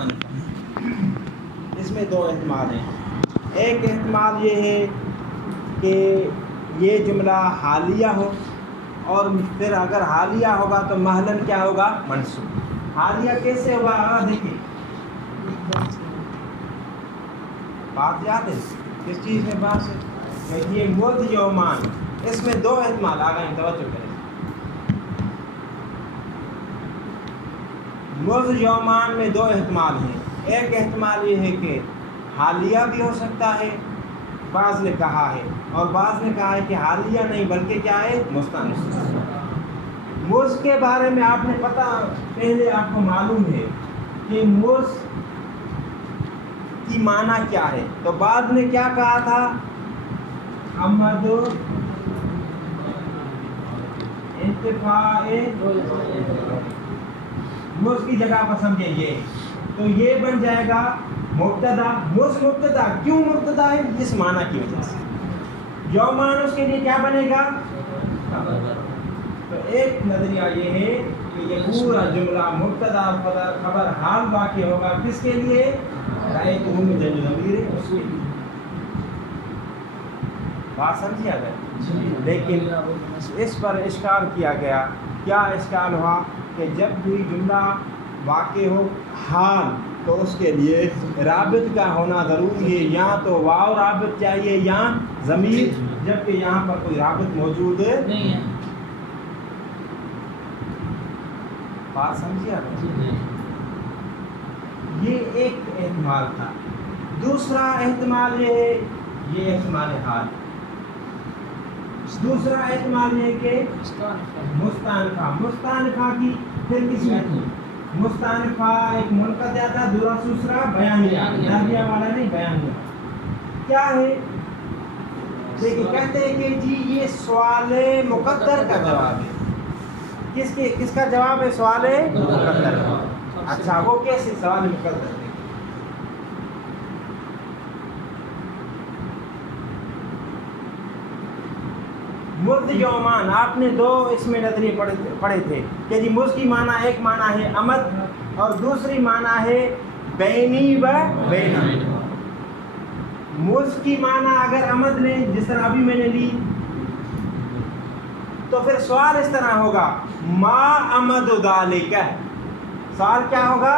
مستانفہ. اس میں دو احتمال ہیں. ایک احتمال یہ ہے کہ یہ جملہ حالیہ ہو اور پھر اگر حالیہ ہوگا تو محلاً کیا ہوگا؟ منصوب. حالیہ کیسے ہوگا؟ دیکھیں بات یاد ہے کس چیز میں بات ہے؟ دیکھیے مد یومان، اس میں دو احتمال آ گئے، توجہ کریں. مد یومان میں دو احتمال ہیں. ایک احتمال یہ ہے کہ حالیہ بھی ہو سکتا ہے، بعض نے کہا ہے، اور بعض نے کہا ہے کہ حالیہ نہیں بلکہ کیا ہے؟ مستانفہ. مز کے بارے میں آپ نے پتہ پہلے آپ کو معلوم ہے کہ مز کی معنی کیا ہے. تو بعد نے کیا کہا تھا؟ امد انتفاع مز کی جگہ پر سمجھیں یہ، تو یہ بن جائے گا مبتدا. مز مبتدا کیوں مبتدا ہے؟ اس معنی کی وجہ سے. یومان اس کے لیے کیا بنے گا؟ تو ایک نظریہ یہ ہے کہ یہ پورا جملہ مبتدا خبر حال واقع ہوگا کس کے لیے؟ رأیتہ مجھے ضمیر اس کے لیے. بات سمجھا گیا. لیکن اس پر اشکال کیا گیا. کیا اشکال ہوا؟ کہ جب بھی جملہ واقع ہو حال تو اس کے لیے رابط کا ہونا ضروری ہے. یا تو واو رابط چاہیے یا ضمیر، جبکہ یہاں پر کوئی رابط موجود نہیں ہے. بات سمجھے آپ؟ یہ ایک احتمال تھا. دوسرا احتمال یہ ہے، یہ احتمال حال. دوسرا احتمال یہ کہ مستانفہ. مستانفہ کی پھر کسی مستانفہ ایک منقطع تھا، دوسرا بیانیہ. نحویہ والا نہیں، بیانیہ. کیا ہے؟ دیکھیں کہتے ہیں کہ جی یہ سوال مقدر کا جواب ہے. کس کا جواب ہے؟ سوال مقدر. اچھا وہ کیسے سوال مقدر ہے؟ مد یومان آپ نے دو اس میں نظریے پڑھے تھے کہ جی مز کی معنی ایک معنی ہے امد اور دوسری معنی ہے بینی و بینا. مز کی معنی اگر امد لیں جس طرح ابھی میں نے لی تو پھر سوال اس طرح ہوگا ما امد ذالک. سوال کیا ہوگا؟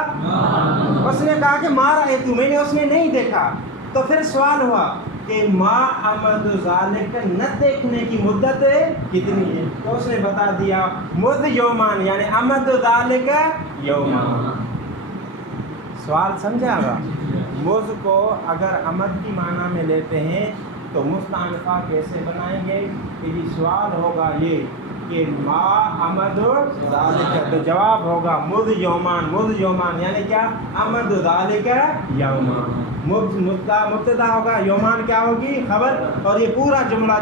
اس نے کہا کہ ما رأیت، میں نے اس نے نہیں دیکھا. تو پھر سوال ہوا کہ ما امد ذالک، نہ دیکھنے کی مدت کتنی ہے؟ تو اس نے بتا دیا مد یومان یعنی امد ذالک یومان. سوال سمجھا گا؟ مز کو اگر امد کی معنی میں لیتے ہیں تو مستانفہ کیسے بنائیں گے؟ کہ یہ سوال ہوگا یہ کہ ما امد ذالک، تو جواب ہوگا مد یومان. مد یومان یعنی کیا؟ امد ذالک یومان. مبتدا ہوگا، یومان کیا ہوگی؟ خبر. اور یہ پورا جملہ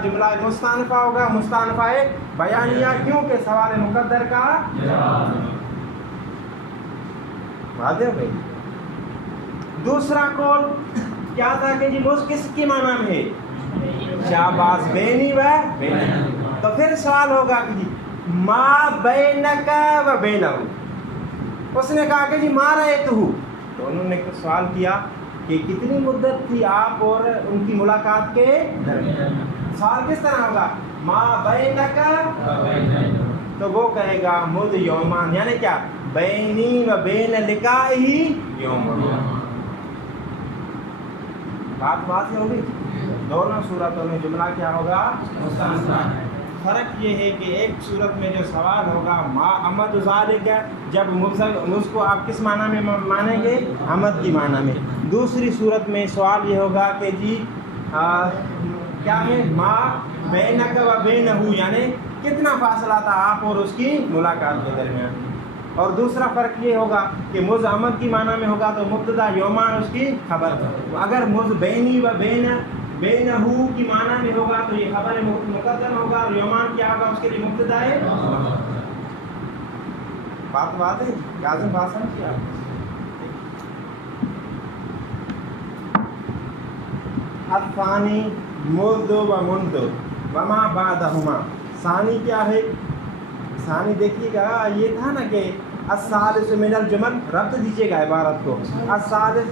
مستانفہ ہوگا. مستانفہ ایک بیانیہ، کیوں کہ سوال مقدر کا جواب. واضح ہو گئی. دوسرا قول کیا تھا کہ جی مز کس کی معنی میں ہے؟ شاباش، بینی و بینا. تو پھر سوال ہوگا کہ جی ما بینک و بینہ. اس نے کہا کہ جی ما رأیتہ، تو انہوں نے سوال کیا کہ کتنی مدت تھی آپ اور ان کی ملاقات کے درمیان. سوال کس طرح ہوگا؟ ما بینک و بینہ. تو وہ کہے گا مد یومان یعنی کیا؟ بینی و بین لقائہ یومان. بات واضح ہوگی. دونوں صورتوں میں جملہ کیا ہوگا؟ مستانفہ. فرق یہ ہے کہ ایک صورت میں جو سوال ہوگا ما امد ذالک، جب مز کو آپ کس معنی میں مانیں گے؟ امد کی معنی میں. دوسری صورت میں سوال یہ ہوگا کہ جی کیا ہے؟ ما بینک و بینہ یعنی کتنا فاصلہ تھا آپ اور اس کی ملاقات کے درمیان. اور دوسرا فرق یہ ہوگا کہ مز امد کی معنی میں ہوگا تو مبتدا یومان اس کی خبر. اگر مز بینی و بینہ کی معنی میں ہوگا تو یہ خبر مقدم ہوگا اور یومان کیا ہوگا؟ اس کے لیے مبتدا ہے. بات ہے کاظم، بات سمجھیے آپ. الثانی مذ و منذ وما بعدہما. ثانی کیا ہے؟ ثانی دیکھیے گا یہ تھا نا کہ الثالث من الجمل، ربط دیجیے گا عبارت کو. الثالث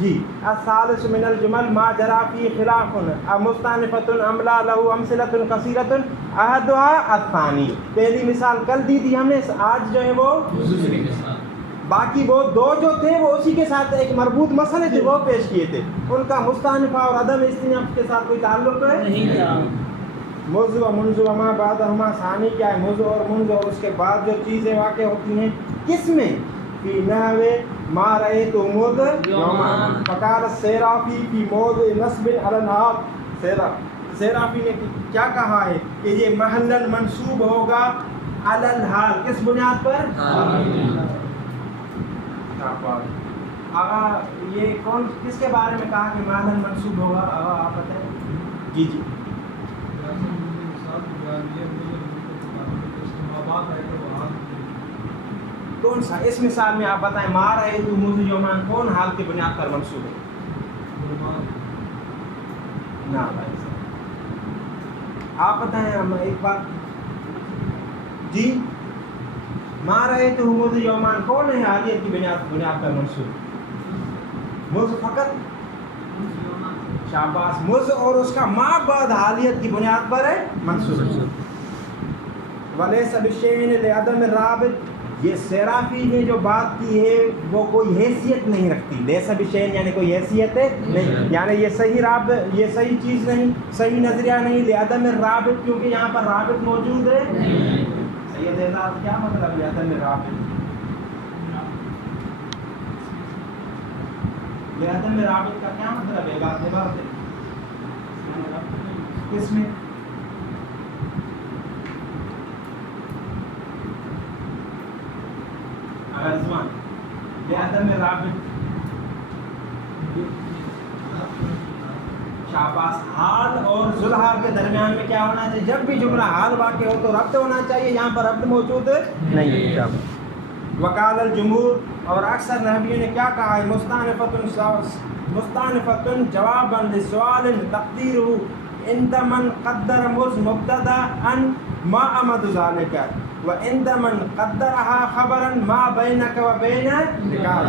جی الثالث من الجمل ما جرى فی خلاف مستأنفۃ ام لا له امثلۃ کثیرۃ احدها الثانی. پہلی مثال کل دی تھی ہم نے، آج جو ہے وہ باقی وہ دو جو تھے وہ اسی کے ساتھ ایک مربوط مسئلے تھے وہ پیش کیے تھے، ان کا مستأنفہ اور عدم استئناف کے ساتھ کوئی تعلق نہیں تھا. موضوع و منذ و ما بعدہما ثانی کیا ہے؟ موضوع اور منذ اور اس کے بعد جو چیزیں واقع ہوتی ہیں کس میں؟ فی نحو ما رأیت مذ یومان فقال السیرافی فی موضع نصب علی الحال. سیرافی نے کیا کہا ہے کہ یہ محلاً منصوب ہوگا علی الحال، کس بنیاد پر؟ آغا یہ کون کس کے بارے میں کہا کہ محلاً منصوب ہوگا؟ آغا آپ بتائیں. جی جی کون سا اس مثال میں آپ بتائیں؟ ما رأیت مذ یومان کون حال کی بنیاد پر منصوب ہے؟ نا بھائی آپ بتائیں. ہم ایک بات جی ما رأیت مذ یومان کون ہے حالیت کی بنیاد پر منصوب؟ مذ فقط؟ شاباش. مذ اور اس کا ما بعد حالیت کی بنیاد پر ہے منصوب. ولیس بشیء لعدم الرابط، یہ سیرافی نے جو بات کی ہے وہ کوئی حیثیت نہیں رکھتی. لیس بشیء یعنی کوئی حیثیت نہیں، یعنی یہ صحیح رابط، یہ صحیح چیز نہیں، صحیح نظریہ نہیں. لعدم الرابط کیونکہ یہاں پر رابط موجود ہے. سید اعزاز کیا مطلب لعدم الرابط؟ لعدم الرابط کا کیا مطلب ہے؟ بات ہے کس میں؟ رضوان لعدم رابط. شاباش. حال اور ذوالحال کے درمیان میں کیا ہونا چاہیے؟ جب بھی جملہ حال واقع ہو تو ربط ہونا چاہیے، یہاں پر ربط موجود نہیں ہے. وقال الجمہور، اور اکثر نحویوں نے کیا کہا ہے؟ مستأنفۃ جوابا لسؤال تقدیرہ عند من قدر مذ مبتدأ ما عمد ذلك وعند من قدرها خبرا ما بینک و بین نکاح.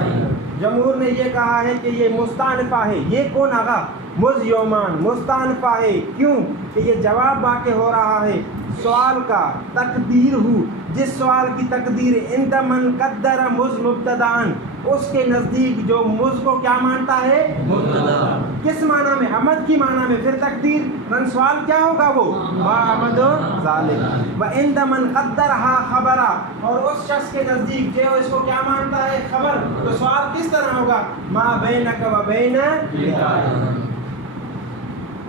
جمہور نے یہ کہا ہے کہ یہ مستأنفہ ہے. یہ کون آگا؟ مذ یومان مستأنفہ ہے. کیوں کہ یہ جواب واقع ہو رہا ہے سوال کا، تقدیر ہو جس سوال کی تقدیر عند من قدر مذ مبتدأ، اس کے نزدیک جو مذ کو کیا مانتا ہے؟ مبتدا. کس معنی میں؟ عمد کی معنی میں. پھر تقدیر رن سوال کیا ہوگا؟ وہ ما عمد ذالک. و عند من قدرها خبرا، اور اس شخص کے نزدیک جو اس کو کیا مانتا ہے؟ خبر. تو سوال کس طرح ہوگا؟ ما بینک و بین نکاح.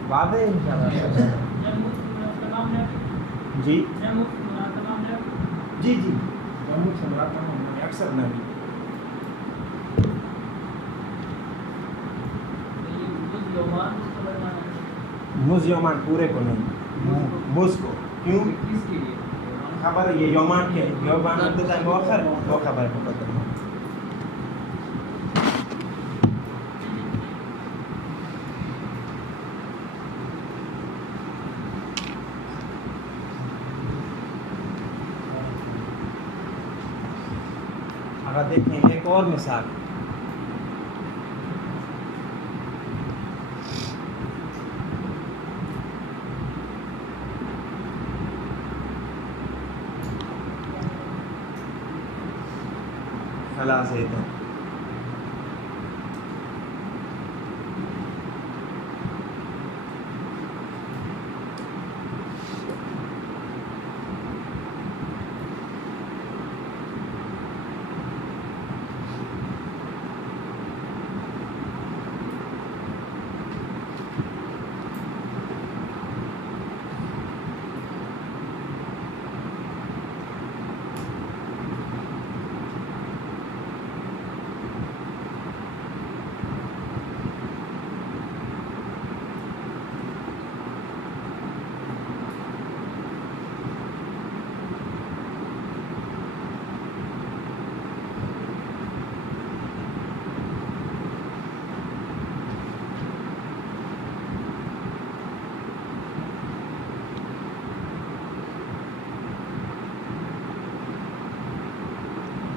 واضح انشاءاللہ. جی جی جی اکثر نہیں. مذ یومان پورے کو نہیں، مذ کو. کیوں؟ خبر یہ یومان کے یومان مؤخر وہ خبر مقدم. اگر دیکھیں ایک اور مثال، فلا زید.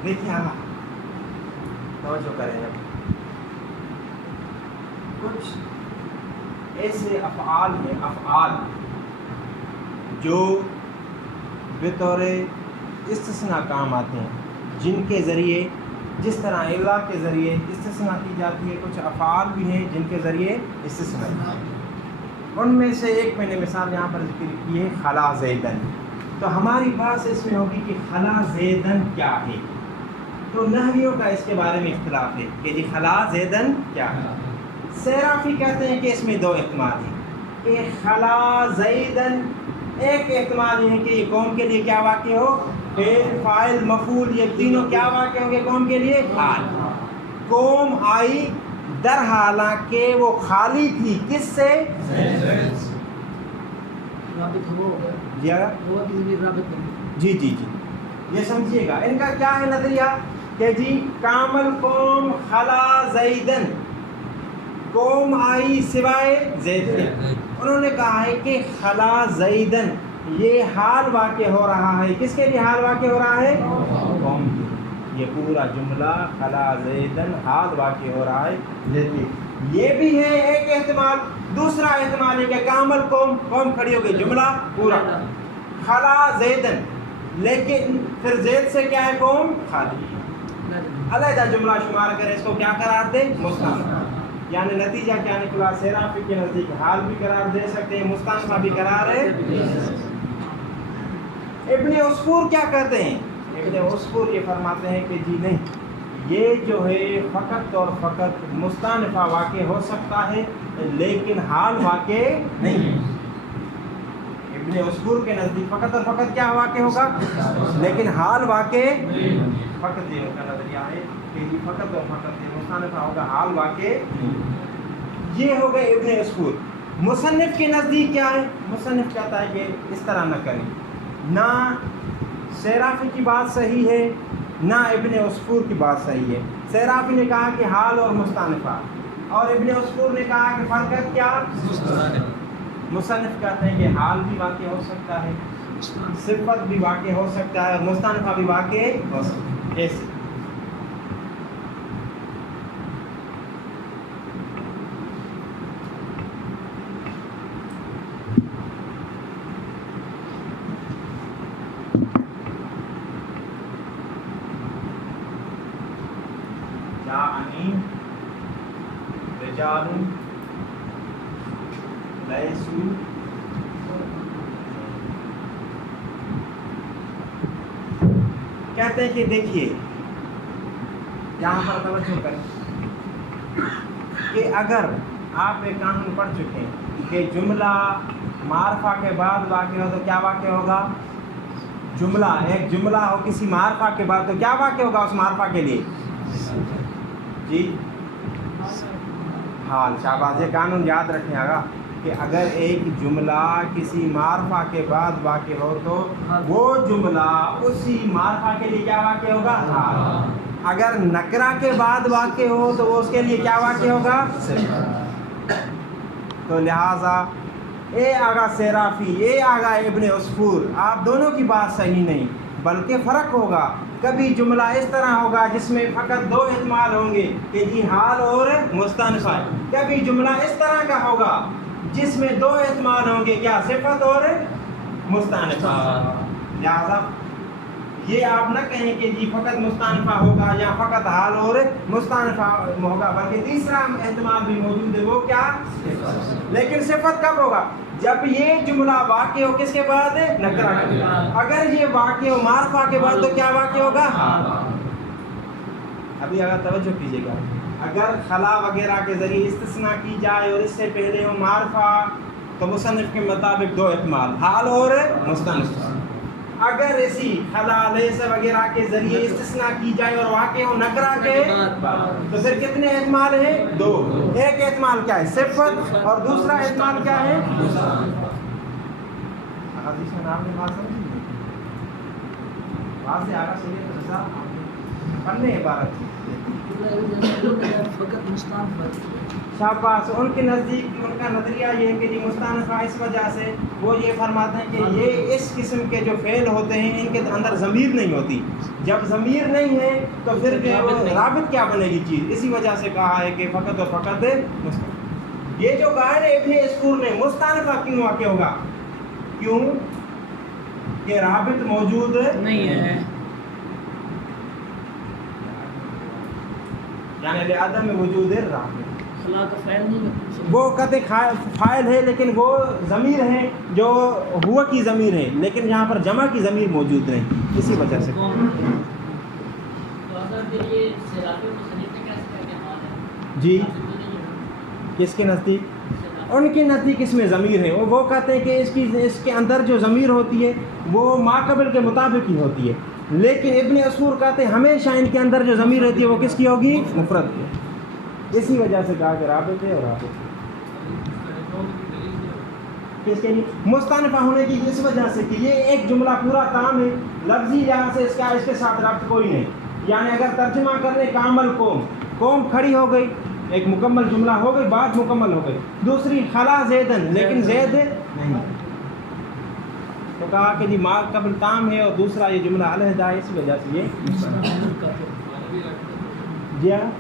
देखिए आगा तवज्जो करें, कुछ ऐसे अफ़आल हैं, अफ़आल जो बतौर इस्तिस्ना काम आते हैं, जिनके ज़रिए जिस तरह इल्ला के ज़रिए इस्तिस्ना की जाती है, कुछ अफ़आल भी हैं जिनके ज़रिए इस्तिस्ना। उनमें से एक मैंने मिसाल यहाँ पर ज़िक्र की है, खला ज़ैदन। तो हमारी बात इसमें होगी कि खला ज़ैदन क्या है। तो नहवियों का इसके बारे में इख्तिलाफ है कि जी खला ज़ैदन क्या है। सैराफी कहते हैं कि इसमें दो एहतमाल हैं कि खला ज़ैदन, एक एहतमाल ये है कि ये कौम के लिए क्या वाक़या हो, फेल फाइल मफूल, ये तीनों क्या वाक़या होंगे कौम के लिए, हाल। कौम आई दर हालांकि वो खाली थी किससे, जी जी जी, ये समझिएगा। इनका क्या है नजरिया कि जी कामल कौम खला ज़ैदन, कौम आई सिवाय ज़ैद के। उन्होंने कहा है कि खला ज़ैदन ये हाल वाक़े हो रहा है, किसके लिए हाल वाक़े हो रहा है, कौम के। ये पूरा जुमला खला ज़ैदन हाल वाक़े हो रहा है ज़ैद के। ये भी है एक एहतमाल। दूसरा एहतमाल है कि कामल कौम, कौम खड़ी हो गई, जुमला पूरा खला ज़ैदन, लेकिन फिर ज़ैद से क्या है कौम खाली, अलहदा जुमला शुमार करें, इसको क्या करार दे, मुस्तानफ़ा। यानी नतीजा क्या निकला, सैराफी के नज़दीक हाल भी करार दे सकते हैं, मुस्तानफ़ा भी करार है। इब्ने उसफूर क्या कहते हैं, इब्ने उसफूर ये फरमाते हैं कि जी नहीं, ये जो है फ़कत और फ़कत मुस्तानफ़ा वाक़े हो सकता है लेकिन हाल वाक़े नहीं। इब्ने उसफूर के नज़दीक फ़कत और फ़कत क्या वाक़े होगा, लेकिन हाल वाक़े। फ़कत ये उनका नज़रिया है कि जी फ़कत और फ़कत मुस्तानफ़ा होगा, हाल वाक़े। ये हो गए इब्ने उसफूर। मुसन्निफ़ के नज़दीक क्या है, मुसन्निफ़ कहता है कि इस तरह न करें, ना सैराफी की बात सही है ना इब्ने उसफूर की बात सही है। सैराफी ने कहा कि हाल और मुस्तानफ़ा, और इब्ने उसफूर ने कहा कि फ़कत क्या, मुसन्निफ़ कहते हैं कि हाल भी वाक़े हो सकता है, सिफ़त भी वाक़े हो सकता है, और मुस्तानफ़ा भी वाक़े हो सकता है। ऐसे कहते हैं कि देखिए यहाँ पर तवज्जो करें कि अगर आप एक कानून पढ़ चुके हैं कि जुमला मारफा के बाद वाक़े हो तो क्या वाक़े होगा, जुमला एक जुमला हो किसी मारफा के बाद तो क्या वाक़े होगा उस मारफा के लिए, जी हाल। शाबाश, ये कानून याद रखिएगा कि अगर एक जुमला किसी मारफा के बाद वाक़े हो तो वो जुमला उसी मारफा के लिए क्या वाक़े होगा, हाल। अगर नकरा के बाद वाक़े हो तो वो उसके लिए क्या वाक़े होगा, तो लिहाजा ए आगा सैराफी, ए आगा इब्ने उसफूर, आप दोनों की बात सही नहीं, बल्कि फ़र्क होगा। कभी जुमला इस तरह होगा जिसमें फ़कत दो एहतमाल होंगे कि जी हाल और मुस्तानफ़ा। कभी जुमला इस तरह का होगा जिसमें दो एहतमाल होंगे, क्या, सिफ़त और मुस्तानफ़ा। लिहाजा ये आप न कहें कि जी फ़कत मुस्तानफ़ा होगा या फ़कत हाल और मुस्तानफ़ा होगा, बल्कि तीसरा एहतमाल भी मौजूद है, वो क्या, लेकिन सिफ़त कब होगा, जब ये जुमला वाक़े हो किसके बाद, नकरा के। अगर ये वाक़े हो मारफा के बाद तो क्या वाक़े होगा, अभी अगर तवज्जो कीजिएगा, अगर खला वगैरह के ज़रिए इस्तिस्ना की जाए और इससे पहले हो मारफा तो मुसन्निफ़ के मुताबिक दो एहतमाल, हाल और मुस्तानफ़ा। अगर इसी खला लैसा वगैरह के ज़रिए इस्तिस्ना की जाए और वाक़े हो नकरा के तो फिर कितने एहतमाल हैं, दो। एक एहतमाल क्या है, सिफ़त, और दूसरा एहतमाल क्या है, आपने बात समझी, बात से आगा सही है। पढ़ने इबारत फकत मुस्तानफा शाबाश। उनके नज़दीक उनका नज़रिया ये है कि जी मुस्तानफा इस वजह से वो ये फरमाते हैं कि ये इस किस्म के जो फ़ेल होते हैं इनके अंदर ज़मीर नहीं होती। जब ज़मीर नहीं है तो फिर जो है वो राबित क्या बनेगी चीज़, इसी वजह से कहा है कि फ़कत और फ़कत मुस्तानफा। ये जो गायन इब्न अस्फूर में मुस्तानफा क्यों वाक़ होगा, क्यों कि राबित मौजूद नहीं है, यानी लिहाजा में वजूद राबित। खला का फ़ैल नहीं, वो कहते फ़ाइल है लेकिन वो ज़मीर है जो हुआ की ज़मीर है, लेकिन यहाँ पर जमा की ज़मीर मौजूद नहीं, इसी वजह से। तो अगर फिर ये सैलाबी मुसन्निफ ने कैसे करके हाल है जी तो नहीं है किसके नज़दीक? उनके नज़दीक इसमें ज़मीर है। वो कहते हैं कि इसके अंदर जो ज़मीर होती है वो माक़बिल के मुताबिक ही होती है, लेकिन इब्न अस्फूर कहते हैं हमेशा इनके अंदर जो ज़मीर रहती है वो किसकी होगी? मुफ़रद की। इसी वजह से कहा कि राबित है और राबित किसके लिए? मुस्तानफा होने की इस वजह से कि ये एक जुमला पूरा ताम है, लफ्ज़ी यहाँ से इसके साथ रब्त कोई नहीं। यानी अगर तर्जुमा करने कामल कौम खड़ी हो गई, एक मुकम्मल जुमला हो गई, बात मुकम्मल हो गई। दूसरी खला ज़ैदन, लेकिन ज़ैद नहीं, तो कहा कि जी माल कबल ताम है और दूसरा ये जुमला अलहदा है, इस वजह से ये जी हाँ,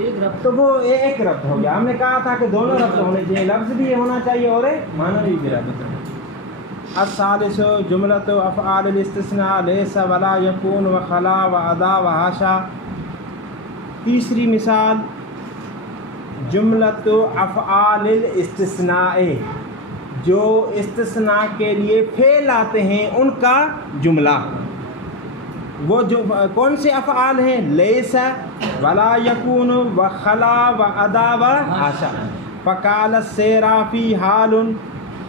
एक रब तो वो एक रब्त हो गया। हमने कहा था कि दोनों रब्त होने चाहिए, लफ्ज़ भी होना चाहिए और मानवी भी रब्त। अस्सालिसु जुमलतु अफ़आलिल इस्तिस्ना लैसा वला यकून व खला व अदा व हाशा। तीसरी मिसाल जुमलतु अफ़आलिल इस्तिस्ना, जो इस्तिस्ना के लिए फ़ेल आते हैं उनका जुमला। वो जो कौन से अफ़आल हैं? लैसा वला यकून व खला व अदा व हाशा। फ़क़ाल सेराफ़ी हालुन,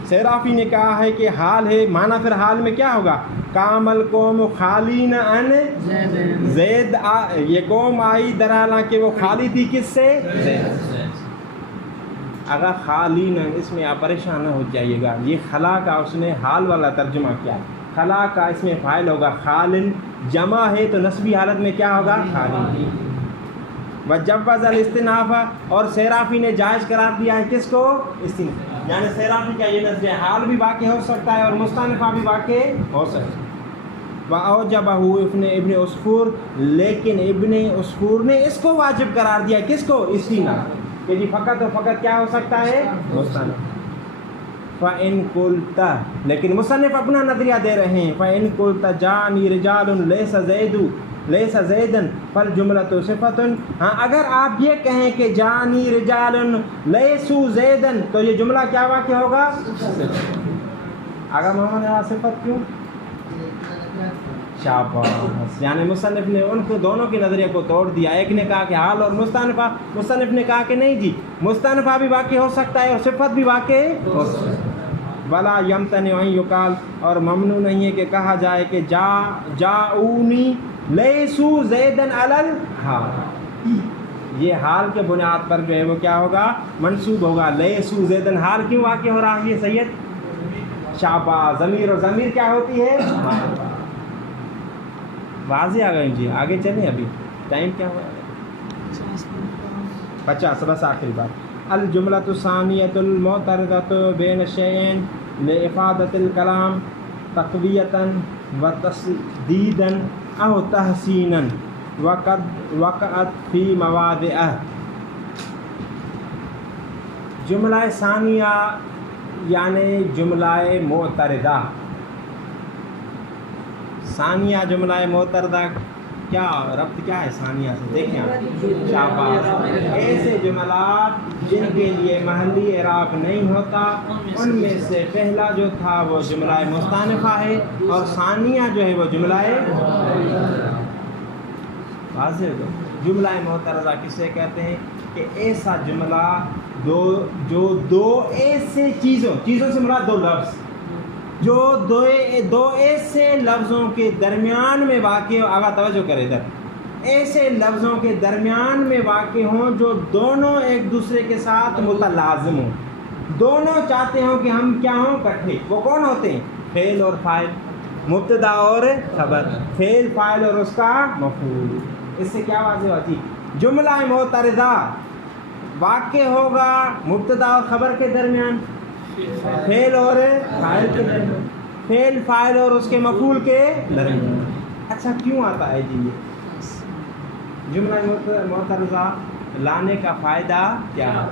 सेराफ़ी ने कहा है कि हाल है, माना फिर हाल में क्या होगा? कामल कौम खालीन अन ज़ैद, ये कौम आई दराला कि वो खाली थी किससे? अगर खालीन, इसमें आप परेशान न हो जाइएगा, ये खला का उसने हाल वाला तर्जुमा किया। खला का इसमें फ़ाइल होगा खालिन, जमा है तो नस्बी हालत में क्या होगा? खालिन। वजव्वज़ अल इस्तिनाफ़ा, और सेराफ़ी ने जायज़ करार दिया है किसको? इस्तिनाफ़ा। यानी सेराफ़ी का ये नज़र हाल भी वाक़ हो सकता है और मुस्तानफ़ा भी वाक़ हो सकता है। वअौजबहु इब्न अस्फूर, लेकिन इब्न अस्फूर ने इसको वाजिब करार दिया, किसको? इस्तिना, कि जी फ़कत और फ़कत क्या हो सकता है? मुस्तानफ़। फ़इन कुल्ता, लेकिन मुसन्निफ़ अपना नज़रिया दे रहे हैं। फ़इन कुल्ता जानी रिजालुन लैसा ज़ैदन फल जुमलतु सिफ़तुन। हाँ, अगर आप ये कहें कि जानी रिजालुन लैसु ज़ैदन, तो ये जुमला क्या वाक़ होगा? अगर मोहम्मद सिफ़त क्यों? शाबाश। यानी मुसन्निफ़ ने उनको दोनों के नज़रिए को तोड़ दिया। एक ने कहा कि हाल और मुस्तानफ़ा, मुसन्निफ़ ने कहा कि नहीं जी, मुस्तानफ़ा भी वाक़ हो सकता है और सिफ़त भी वाक़ हो सकता है। वला यमतनि अन युकाल, और ममनू नहीं है कि कहा जाए कि जाऊनी लैसु ज़ैदन अलल हाल। ये हाल के बुनियाद पर जो है वो क्या होगा? मंसूब होगा। लैसु ज़ैदन, हाल क्यों वाक़ हो रहा है ये सैयद? शाबाश। ज़मीर, और ज़मीर क्या होती है? वाज़ेह आ गई जी, आगे चलें, अभी टाइम क्या हुआ? 50, बस आखिरी बात। अल जुमलतु सानियतुल मुतरदतु बैन शैइन लिइफ़ादतिल कलाम तक़वियतन व तस्दीदन औ तहसीनन वक़द वक़अत फ़ी मवादिअ। जुमला सानिया यानी जुमला मुतरदा। सानिया जुमला मुतरदा क्या रब्त क्या है सानिया से? देखें आप, शाबाश। ऐसे जुमलात जिनके लिए महल्ली एराब नहीं होता, उनमें से पहला जो था वो जुमला मुस्तानफ़ा है और सानिया जो है वो जुमला वाज़ेह। जुमला मुतरदा किसे कहते हैं? कि ऐसा जुमला जो दो ऐसे चीज़ों से मुराद दो लफ्ज़, जो दो ऐसे लफ्ज़ों के दरमियान में वाक़ हो। आगा तवज्जो करें इधर, ऐसे लफ्ज़ों के दरमियान में वाक़ हों जो दोनों एक दूसरे के साथ मुतलाज़िम हों, दोनों चाहते हों कि हम क्या हों? इकट्ठे। वो कौन होते हैं? फ़ेल और फ़ाइल। مبتدا اور خبر، فعل فاعل اور اس کا مفعول. اس سے کیا واضح ہوتی؟ جملہ معترضہ واقع ہوگا مبتدا اور خبر کے درمیان، فعل اور فاعل کے درمیان، فعل فاعل اور اس کے مفعول کے درمیان. اچھا کیوں آتا ہے جی یہ جملہ معترضہ لانے کا فائدہ کیا ہے؟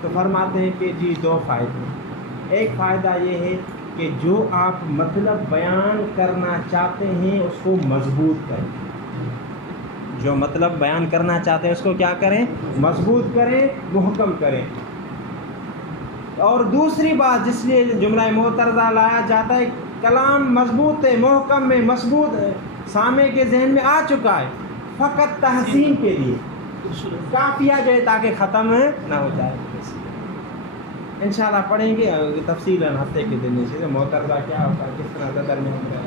تو فرماتے ہیں کہ جی دو فائدے. ایک فائدہ یہ ہے کہ جو آپ مطلب بیان کرنا چاہتے ہیں اس کو مضبوط کریں. جو مطلب بیان کرنا چاہتے ہیں اس کو کیا کریں؟ مضبوط کریں، محکم کریں. اور دوسری بات جس لیے جملہ معترضہ لایا جاتا ہے، کلام مضبوط ہے، محکم میں مضبوط ہے، سامع کے ذہن میں آ چکا ہے، فقط تحسین کے لیے کافیہ جو ہے تاکہ ختم نہ ہو جائے. انشاءاللہ پڑھیں گے تفصیلاً ہفتے کے دن سے معترضہ کیا ہوتا ہے، کس طرح کا درمیان ہوتا ہے.